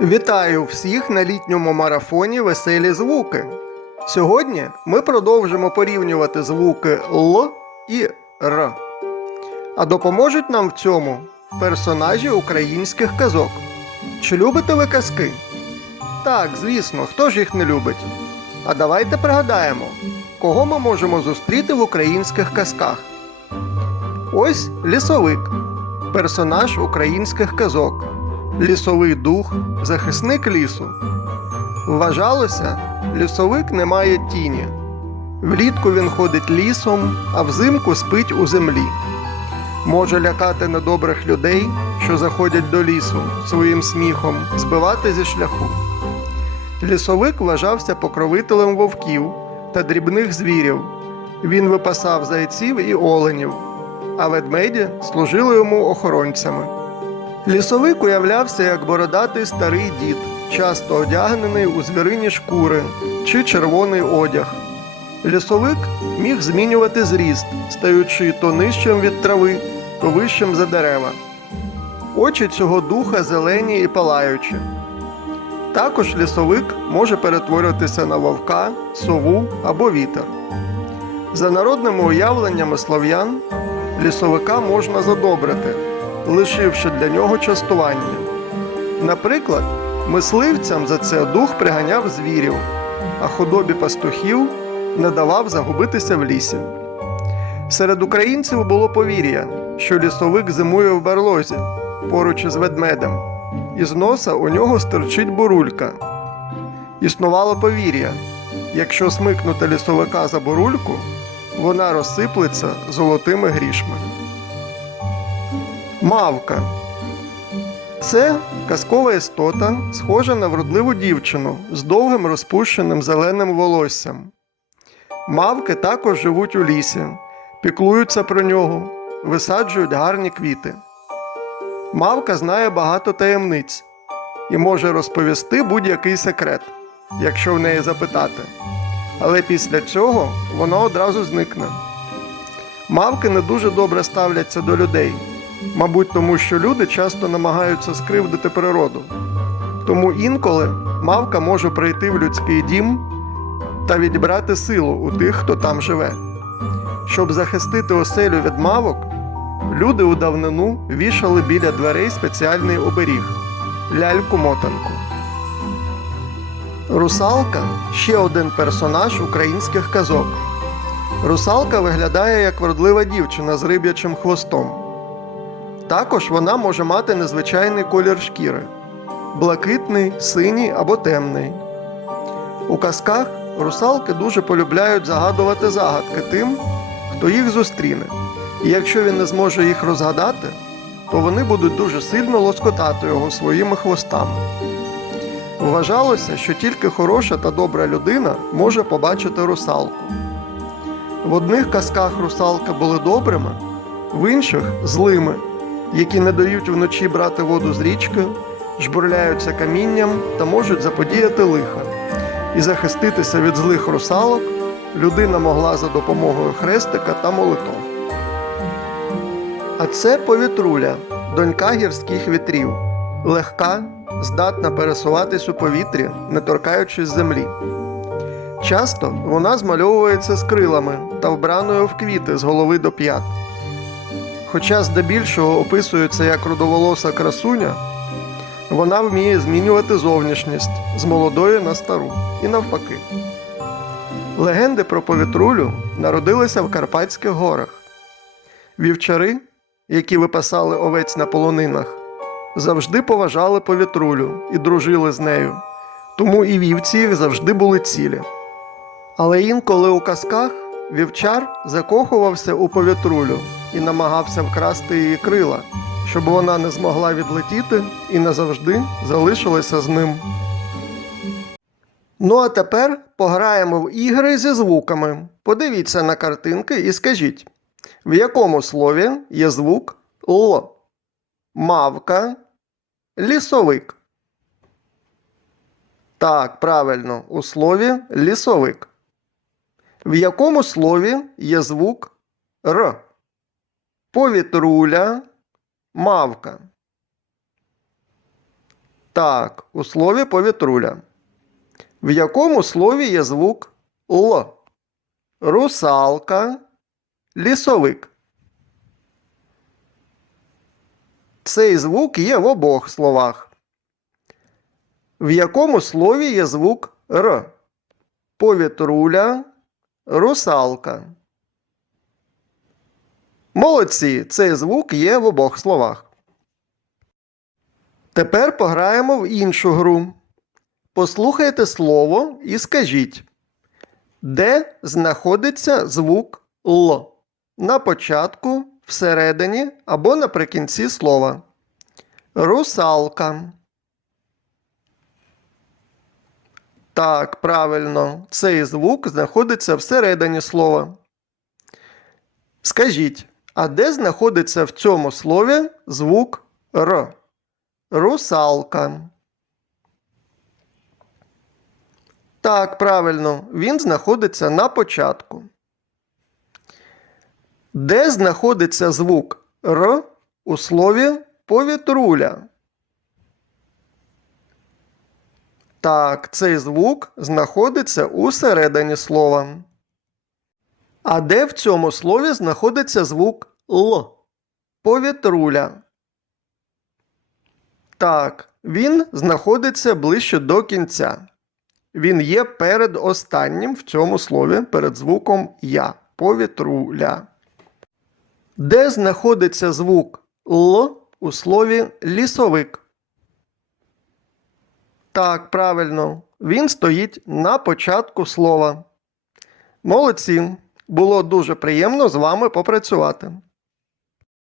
Вітаю всіх на літньому марафоні Веселі звуки. Сьогодні ми продовжимо порівнювати звуки Л і Р. А допоможуть нам в цьому персонажі українських казок. Чи любите ви казки? Так, звісно, хто ж їх не любить? А давайте пригадаємо, кого ми можемо зустріти в українських казках. Ось лісовик, персонаж українських казок, лісовий дух, захисник лісу. Вважалося, лісовик не має тіні. Влітку він ходить лісом, а взимку спить у землі. Може лякати недобрих людей, що заходять до лісу своїм сміхом, збивати зі шляху. Лісовик вважався покровителем вовків та дрібних звірів. Він випасав зайців і оленів, а ведмеді служили йому охоронцями. Лісовик уявлявся як бородатий старий дід, часто одягнений у звірині шкури чи червоний одяг. Лісовик міг змінювати зріст, стаючи то нижчим від трави, то вищим за дерева. Очі цього духа зелені і палаючі. Також лісовик може перетворюватися на вовка, сову або вітер. За народними уявленнями слов'ян, лісовика можна задобрити, лишивши для нього частування. Наприклад, мисливцям за це дух приганяв звірів, а худобі пастухів не давав загубитися в лісі. Серед українців було повір'я, що лісовик зимує в барлозі поруч із ведмедем, і з носа у нього стирчить бурулька. Існувало повір'я, якщо смикнути лісовика за бурульку, вона розсиплеться золотими грішми. Мавка це казкова істота, схожа на вродливу дівчину з довгим розпущеним зеленим волоссям. Мавки також живуть у лісі, піклуються про нього, висаджують гарні квіти. Мавка знає багато таємниць і може розповісти будь-який секрет, якщо в неї запитати. Але після цього вона одразу зникне. Мавки не дуже добре ставляться до людей, мабуть, тому що люди часто намагаються скривдити природу. Тому інколи мавка може прийти в людський дім та відібрати силу у тих, хто там живе. Щоб захистити оселю від мавок, люди у давнину вішали біля дверей спеціальний оберіг ляльку-мотанку. Русалка ще один персонаж українських казок. Русалка виглядає як вродлива дівчина з риб'ячим хвостом. Також вона може мати незвичайний колір шкіри блакитний, синій або темний. У казках русалки дуже полюбляють загадувати загадки тим, хто їх зустріне. І якщо він не зможе їх розгадати, то вони будуть дуже сильно лоскотати його своїми хвостами. Вважалося, що тільки хороша та добра людина може побачити русалку. В одних казках русалки були добрими, в інших злими, які не дають вночі брати воду з річки, жбурляються камінням та можуть заподіяти лиха. І захиститися від злих русалок людина могла за допомогою хрестика та молитов. А це повітруля, донька гірських вітрів, легка, здатна пересуватись у повітрі, не торкаючись землі. Часто вона змальовується з крилами та вбраною в квіти з голови до п'ят. Хоча здебільшого описується як рудоволоса красуня, вона вміє змінювати зовнішність з молодої на стару і навпаки. Легенди про повітрулю народилися в Карпатських горах. Вівчари, які випасали овець на полонинах, завжди поважали повітрулю і дружили з нею, тому і вівці їх завжди були цілі. Але інколи у казках вівчар закохувався у повітрулю і намагався вкрасти її крила, щоб вона не змогла відлетіти і назавжди залишилася з ним. Ну а тепер пограємо в ігри зі звуками. Подивіться на картинки і скажіть, в якому слові є звук Л? Мавка, лісовик. Так, правильно, у слові лісовик. В якому слові є звук Р? Повітруля, мавка. Так, у слові повітруля. В якому слові є звук Л? Русалка, лісовик. Цей звук є в обох словах. В якому слові є звук Р? Повітруля, русалка. Молодці, цей звук є в обох словах. Тепер пограємо в іншу гру. Послухайте слово і скажіть, де знаходиться звук Л? На початку, всередині або наприкінці слова. Русалка. Так, правильно, цей звук знаходиться всередині слова. Скажіть, а де знаходиться в цьому слові звук Р? Русалка. Так, правильно, він знаходиться на початку. Де знаходиться звук Р у слові повітруля? Так, цей звук знаходиться у середині слова. А де в цьому слові знаходиться звук Л? Повітруля. Так, він знаходиться ближче до кінця. Він є перед останнім в цьому слові перед звуком Я. Повітруля. Де знаходиться звук Л у слові лісовик? Так, правильно. Він стоїть на початку слова. Молодці. Було дуже приємно з вами попрацювати.